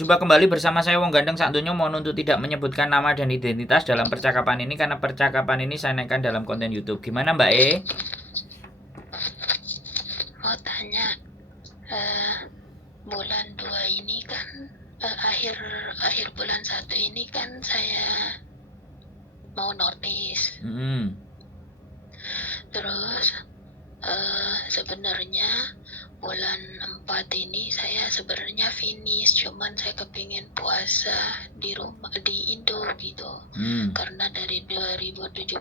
berjumpa kembali bersama saya Wong Gandeng sak donya. Mohon untuk tidak menyebutkan nama dan identitas dalam percakapan ini karena percakapan ini saya naikkan dalam konten YouTube. Gimana Mbak E? Mau tanya, bulan 2 ini kan akhir bulan 1 ini kan saya mau notis. Terus sebenarnya bulan 4 ini saya sebenarnya finish, cuman saya kepingin puasa di rumah di Indo gitu. Karena dari 2017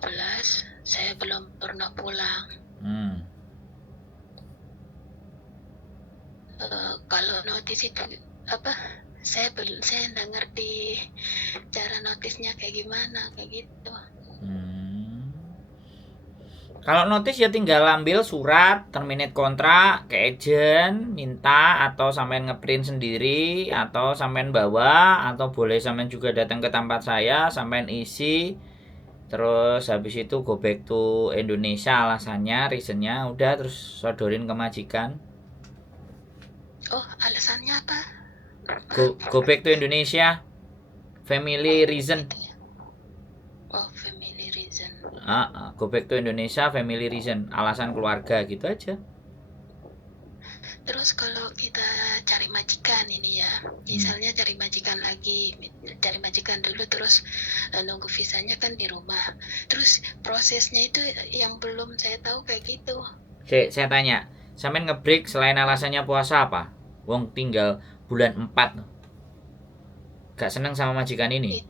saya belum pernah pulang. Kalau notis itu apa? Saya nggak ngerti cara notisnya kayak gimana kayak gitu. Kalau notis ya tinggal ambil surat terminate kontrak ke agent, minta atau sampean ngeprint sendiri atau sampean bawa atau boleh sampean juga datang ke tempat saya, sampean isi. Terus habis itu go back to Indonesia alasannya, reasonnya udah terus sodorin ke majikan. Oh, alasannya apa? Go back to Indonesia. Family reason. Oh, family reason. Go back to Indonesia, family reason, alasan keluarga gitu aja. Terus kalau kita cari majikan ini ya, misalnya cari majikan dulu terus nunggu visanya kan di rumah. Terus prosesnya itu yang belum saya tahu kayak gitu. Saya tanya, sampean ngebreak selain alasannya puasa apa? Wong tinggal bulan 4. Gak seneng sama majikan ini?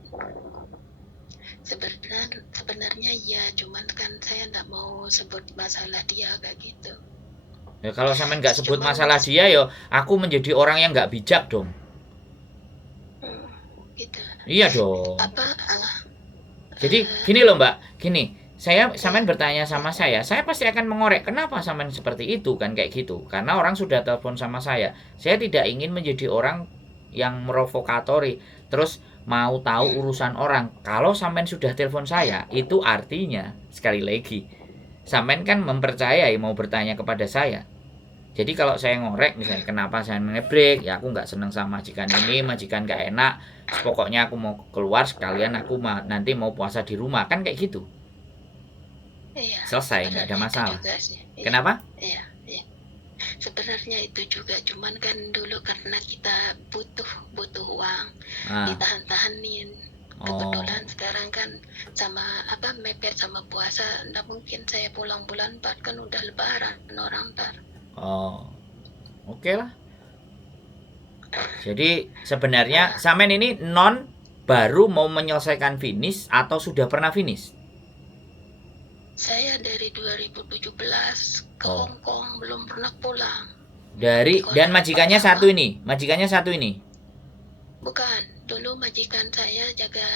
Sebenarnya ya, cuman kan saya nggak mau sebut masalah dia kayak gitu. Ya kalau sampean nggak sebut masalah dia, yo aku menjadi orang yang nggak bijak dong. Gitu. Iya dong. Jadi gini loh Mbak, gini, sampean bertanya sama saya pasti akan mengorek kenapa sampean seperti itu kan kayak gitu. Karena orang sudah telepon sama saya tidak ingin menjadi orang yang merovokatori, terus mau tahu urusan orang. Kalau sampean sudah telepon saya, itu artinya sekali lagi sampean kan mempercayai mau bertanya kepada saya. Jadi kalau saya ngorek misalnya kenapa saya ngebreak, ya aku nggak seneng sama majikan ini, majikan nggak enak, pokoknya aku mau keluar sekalian aku nanti mau puasa di rumah kan kayak gitu. Iya, selesai, nggak ada masalah. Kenapa? Iya. Sebenarnya itu juga, cuman kan dulu karena kita butuh uang, ditahan-tahanin. Kebetulan sekarang kan sama mepet sama puasa, nggak mungkin saya pulang bulan 4 kan udah lebaran orang ntar. Oke lah. Jadi sebenarnya sampean ini baru mau menyelesaikan finish atau sudah pernah finish? Saya dari 2017 ke Hong Kong belum pernah pulang. Dan majikannya satu ini? Bukan, dulu majikan saya jaga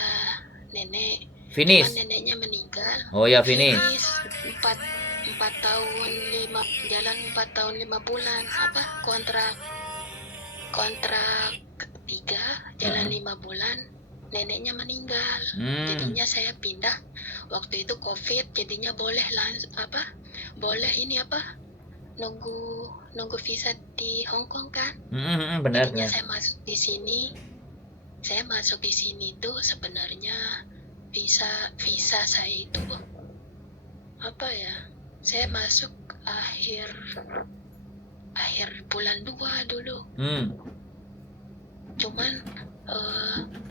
nenek. Finish. Cuman neneknya meninggal. Oh ya, finish. 4 tahun 5 bulan kontrak ketiga jalan 5 bulan. Neneknya meninggal, jadinya saya pindah. Waktu itu COVID, jadinya boleh nunggu visa di Hong Kong kan. Benar. Jadinya saya masuk di sini tuh sebenarnya visa saya itu saya masuk akhir bulan 2 dulu. Cuman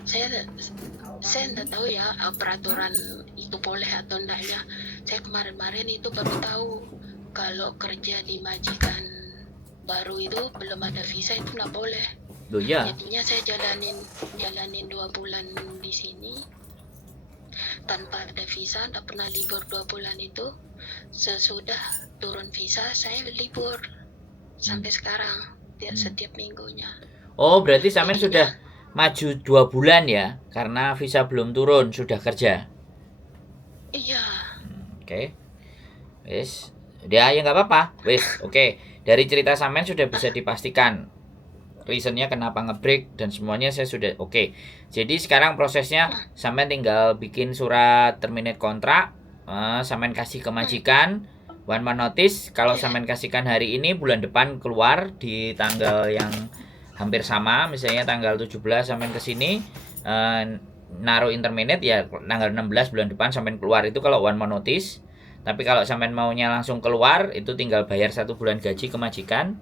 saya nggak tahu ya peraturan itu boleh atau enggaknya. Saya kemarin itu baru tahu kalau kerja di majikan baru itu belum ada visa itu nggak boleh. Jadinya saya jalanin 2 bulan di sini tanpa ada visa, nggak pernah libur 2 bulan itu. Sesudah turun visa saya libur sampai sekarang setiap minggunya. Oh, berarti sampean sudah maju 2 bulan ya, karena visa belum turun, sudah kerja. Iya. Oke. Wis, ya nggak apa-apa. Wis, oke. Dari cerita sampean sudah bisa dipastikan reasonnya kenapa ngebreak dan semuanya saya sudah oke. Jadi sekarang prosesnya sampean tinggal bikin surat terminate kontrak, sampean kasih ke majikan, 1 month notice. Kalau sampean kasihkan hari ini, bulan depan keluar di tanggal yang hampir sama, misalnya tanggal 17 sampai ke sini naruh interminate ya tanggal 16 bulan depan sampai keluar, itu kalau one month notice. Tapi kalau sampai maunya langsung keluar itu tinggal bayar 1 bulan gaji ke majikan.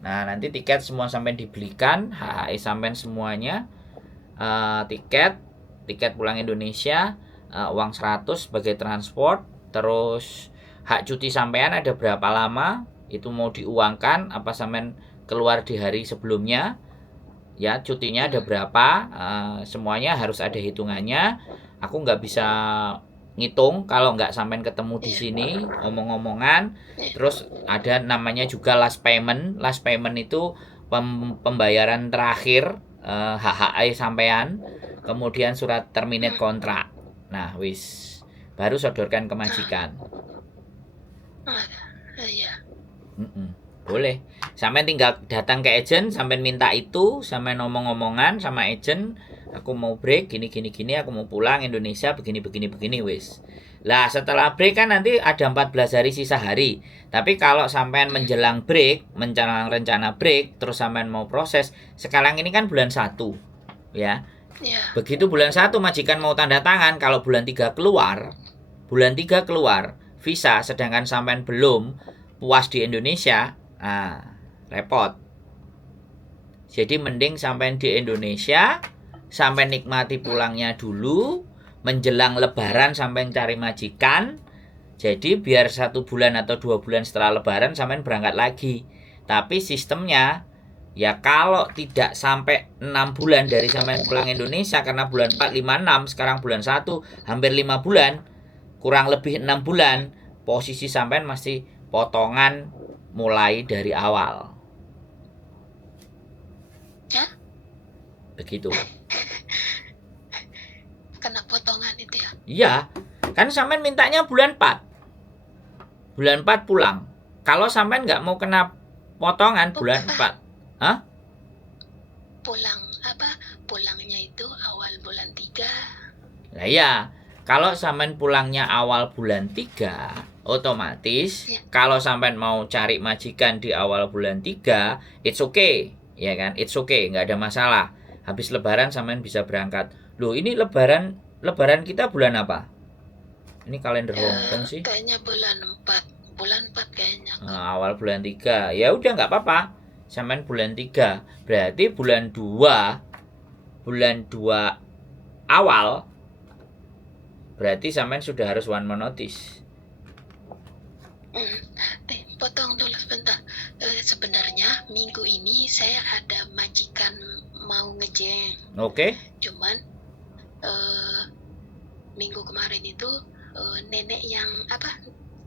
Nah, nanti tiket semua sampai dibelikan, HHI sampai semuanya, tiket pulang Indonesia, uang 100 sebagai transport, terus hak cuti sampean ada berapa lama, itu mau diuangkan apa sampean keluar di hari sebelumnya, ya cutinya ada berapa, semuanya harus ada hitungannya. Aku nggak bisa ngitung kalau nggak sampean ketemu di sini omong-omongan. Terus ada namanya juga last payment. Last payment itu pembayaran terakhir, HHI sampean, kemudian surat terminate kontrak. Nah, wis baru sodorkan ke majikan. Iya. Boleh. Sampai tinggal datang ke agent, sampai minta itu, sampai ngomong-ngomongan sama agent, aku mau break gini, aku mau pulang Indonesia begini wis. Lah setelah break kan nanti ada 14 hari sisa hari. Tapi kalau sampean menjelang break, menjelang rencana break, terus sampean mau proses, sekarang ini kan bulan 1, ya. Begitu bulan 1 majikan mau tanda tangan, kalau bulan 3 keluar, visa, sedangkan sampean belum puas di Indonesia, repot. Jadi mending sampai di Indonesia, sampai nikmati pulangnya dulu, menjelang lebaran sampai cari majikan. Jadi biar 1 bulan atau 2 bulan setelah lebaran sampai berangkat lagi. Tapi sistemnya, ya kalau tidak sampai 6 bulan dari sampai pulang Indonesia, karena bulan 4, 5, 6, sekarang bulan 1, hampir 5 bulan, kurang lebih 6 bulan, posisi sampai masih potongan mulai dari awal. Hah? Begitu. Kena potongan itu ya? Iya, kan sampean mintanya bulan 4. Bulan 4 pulang. Kalau sampean nggak mau kena potongan bulan 4. Hah? Pulangnya itu awal bulan 3. Nah iya, kalau sampean pulangnya awal bulan 3, otomatis kalau sampean mau cari majikan di awal bulan 3, it's okay, ya kan? It's okay, nggak ada masalah. Habis lebaran sampean bisa berangkat. Loh, ini lebaran kita bulan apa? Ini kalender Hongkong sih. Kayaknya bulan 4 kayaknya. Nah, awal bulan 3. Ya udah nggak apa-apa. Sampean bulan 3. Berarti bulan 2 awal berarti sampean sudah harus one month notice. Potong dulu sebentar. Sebenarnya minggu ini saya ada majikan mau ngejeng. Oke. Cuman minggu kemarin itu nenek yang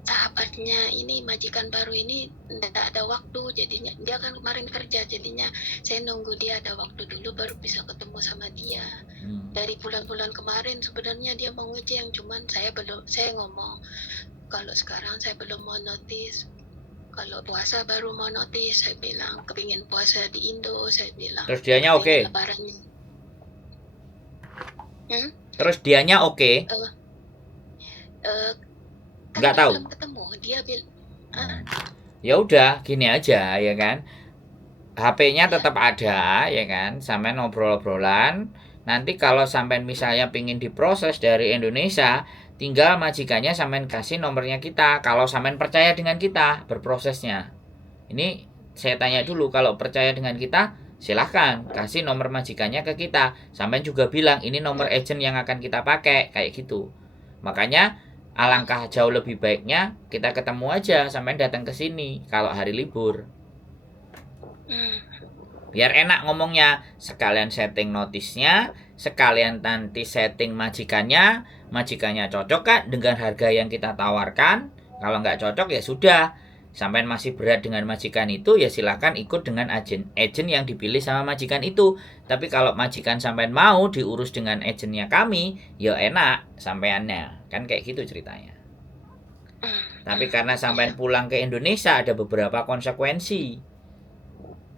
sahabatnya ini, majikan baru ini tidak ada waktu, jadinya dia kan kemarin kerja, jadinya saya nunggu dia ada waktu dulu baru bisa ketemu sama dia. Dari bulan-bulan kemarin sebenarnya dia mau ngejeng, cuman saya ngomong kalau sekarang saya belum mau notice, kalau puasa baru mau notice. Saya bilang kepingin puasa di Indo, saya bilang. Terus dianya oke? Terus dianya oke? Nggak tahu. Belum ketemu, dia bilang. Ya udah, gini aja ya kan. HP-nya tetap ada ya kan, sampai ngobrol-obrolan. Nanti kalau sampai misalnya pingin diproses dari Indonesia, tinggal majikannya sampean kasih nomornya kita. Kalau sampean percaya dengan kita berprosesnya. Ini saya tanya dulu, kalau percaya dengan kita, silahkan kasih nomor majikannya ke kita. Sampean juga bilang ini nomor agent yang akan kita pakai, kayak gitu. Makanya alangkah jauh lebih baiknya kita ketemu aja, sampean datang ke sini kalau hari libur. Biar enak ngomongnya, sekalian setting notisnya, sekalian nanti setting majikannya cocok kan dengan harga yang kita tawarkan. Kalau nggak cocok ya sudah, sampean masih berat dengan majikan itu, ya silahkan ikut dengan agent yang dipilih sama majikan itu. Tapi kalau majikan sampean mau diurus dengan agentnya kami, ya enak sampeannya, kan kayak gitu ceritanya. Tapi karena sampean pulang ke Indonesia ada beberapa konsekuensi,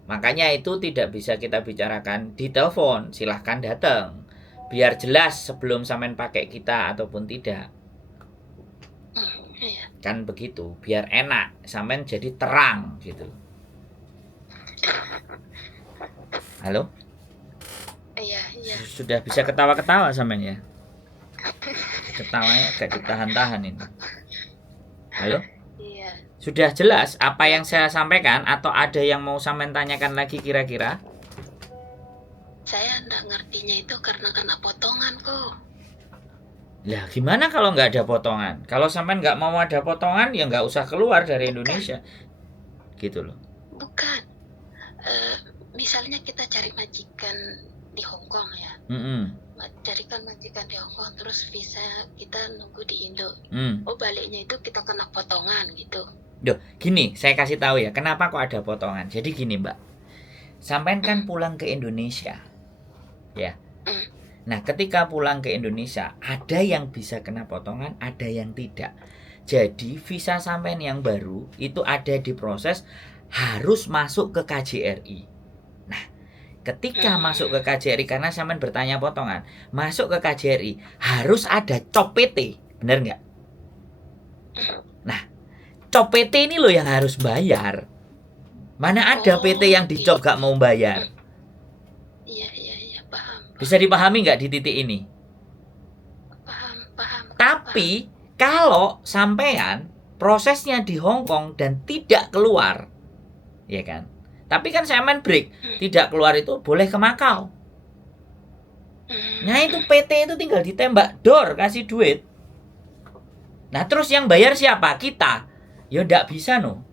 makanya itu tidak bisa kita bicarakan di telepon. Silahkan datang, biar jelas sebelum sampean pakai kita ataupun tidak. Kan begitu, biar enak, sampean jadi terang gitu. Halo? Iya, iya. Sudah bisa ketawa-ketawa sampean ya? Ketawanya agak ditahan-tahan ini. Halo? Iya. Sudah jelas apa yang saya sampaikan atau ada yang mau sampean tanyakan lagi kira-kira? Saya nggak ngertinya itu karena kena potongan kok. Lah gimana kalau nggak ada potongan? Kalau sampean nggak mau ada potongan ya nggak usah keluar dari Indonesia. Gitu loh. Bukan. Misalnya kita cari majikan di Hong Kong ya. Carikan majikan di Hong Kong, terus visa kita nunggu di Indo. Oh, baliknya itu kita kena potongan gitu. Duh, gini, saya kasih tahu ya, kenapa kok ada potongan. Jadi gini, Mbak. Sampean kan pulang ke Indonesia. Ya. Nah, ketika pulang ke Indonesia, ada yang bisa kena potongan, ada yang tidak. Jadi, visa sampean yang baru itu ada di proses harus masuk ke KJRI. Nah, ketika masuk ke KJRI, karena sampean bertanya potongan, masuk ke KJRI harus ada COP PT, bener nggak? Nah, COP PT ini loh yang harus bayar. Mana ada PT yang dicop gak mau bayar? Iya, paham. Bisa dipahami nggak di titik ini? Paham. Tapi kalau sampean prosesnya di Hong Kong dan tidak keluar, ya kan? Tapi kan sampean break, tidak keluar itu boleh ke Makau. Nah itu PT itu tinggal ditembak dor, kasih duit. Nah terus yang bayar siapa? Kita. Ya ndak bisa no.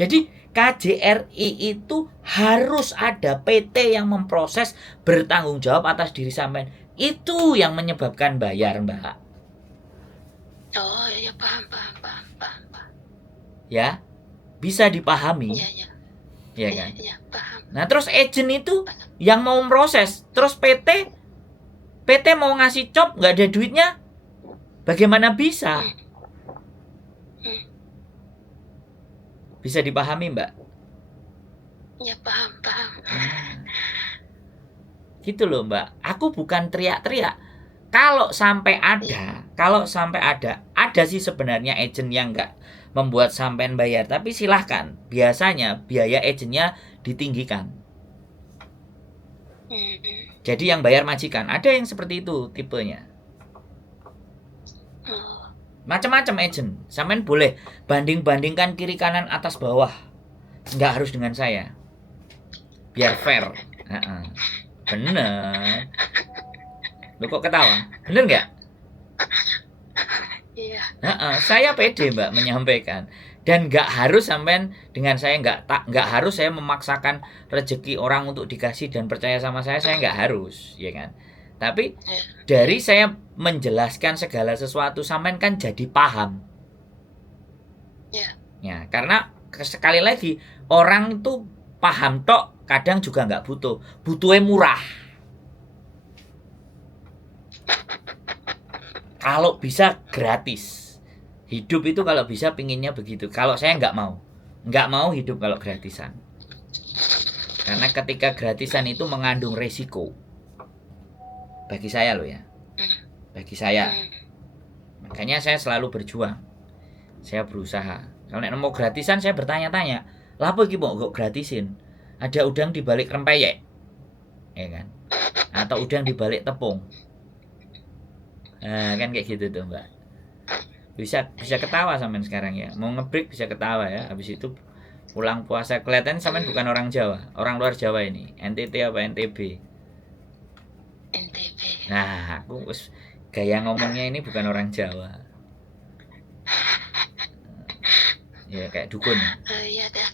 Jadi KJRI itu harus ada PT yang memproses, bertanggung jawab atas diri sampean. Itu yang menyebabkan bayar, Mbak. Oh ya, paham. Ya, bisa dipahami. Iya kan? Iya, paham. Nah terus agent itu yang mau memproses, terus PT mau ngasih cop nggak ada duitnya, bagaimana bisa? Bisa dipahami, Mbak? Ya, paham. Gitu loh, Mbak. Aku bukan teriak-teriak. Kalau sampai ada sih sebenarnya agent yang nggak membuat sampean bayar, tapi silahkan. Biasanya biaya agentnya ditinggikan. Jadi yang bayar majikan. Ada yang seperti itu tipenya. Macam-macam agent. Sampean boleh banding-bandingkan kiri kanan atas bawah. Nggak harus dengan saya. Biar fair. Bener. Lu kok ketawa? Bener nggak? Iya. Saya pede, Mbak, menyampaikan. Dan nggak harus sampean dengan saya nggak harus saya memaksakan rezeki orang untuk dikasih dan percaya sama saya nggak harus, ya kan? Tapi dari saya menjelaskan segala sesuatu sampean kan jadi paham. Ya, karena sekali lagi orang itu paham tok kadang juga nggak butuhnya murah. Kalau bisa gratis. Hidup itu kalau bisa pinginnya begitu. Kalau saya nggak mau hidup kalau gratisan. Karena ketika gratisan itu mengandung resiko. Bagi saya loh ya. Bagi saya. Makanya saya selalu berjuang. Saya berusaha. Kalau mau gratisan saya bertanya-tanya. Lah apa iki kok gratisin? Ada udang di balik rempeyek. Ya kan? Atau udang di balik tepung. Nah, kan kayak gitu tuh, Mbak. Bisa ketawa sampean sekarang ya. Mau ngebreak bisa ketawa ya. Habis itu pulang puasa kelihatan sampean bukan orang Jawa, orang luar Jawa ini. NTT apa NTB? NTB. Nah, aku gaya ngomongnya ini bukan orang Jawa. Ya kayak dukun. Iya dah.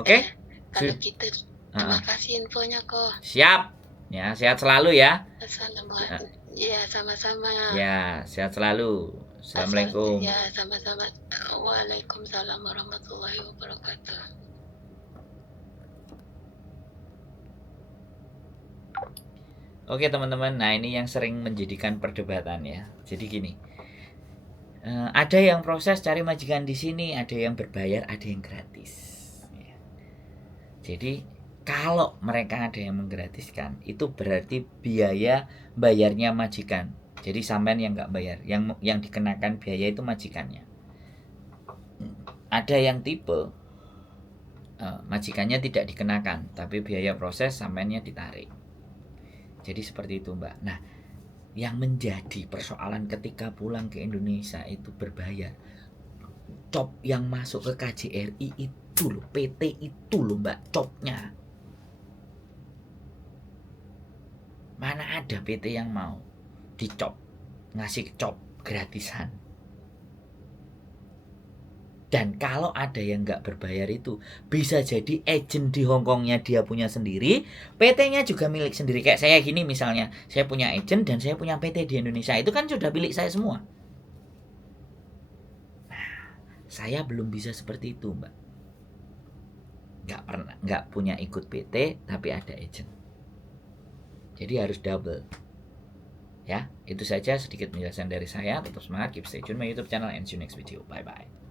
Oke? Kalau gitu terima kasih infonya kok. Siap. Ya, sehat selalu ya. Assalamualaikum. Ya, sama-sama. Ya, sehat selalu. Assalamualaikum. Ya, sama-sama. Waalaikumsalam warahmatullahi wabarakatuh. Oke teman-teman, nah ini yang sering menjadikan perdebatan ya. Jadi gini, ada yang proses cari majikan di sini, ada yang berbayar, ada yang gratis. Ya. Jadi kalau mereka ada yang menggratiskan, itu berarti biaya bayarnya majikan. Jadi sampean yang nggak bayar, yang dikenakan biaya itu majikannya. Ada yang tipe majikannya tidak dikenakan, tapi biaya proses sampeannya ditarik. Jadi seperti itu, Mbak. Nah, yang menjadi persoalan ketika pulang ke Indonesia itu berbayar. Cop yang masuk ke KJRI itu loh, PT itu loh Mbak, copnya. Mana ada PT yang mau dicop, ngasih cop gratisan. Dan kalau ada yang nggak berbayar itu, bisa jadi agent di Hongkongnya dia punya sendiri, PT-nya juga milik sendiri. Kayak saya gini misalnya, saya punya agent dan saya punya PT di Indonesia, itu kan sudah milik saya semua. Nah, saya belum bisa seperti itu, Mbak. Nggak punya ikut PT, tapi ada agent. Jadi harus double. Ya, itu saja sedikit penjelasan dari saya. Tetap semangat, keep stay tune my YouTube channel, and see you next video. Bye bye.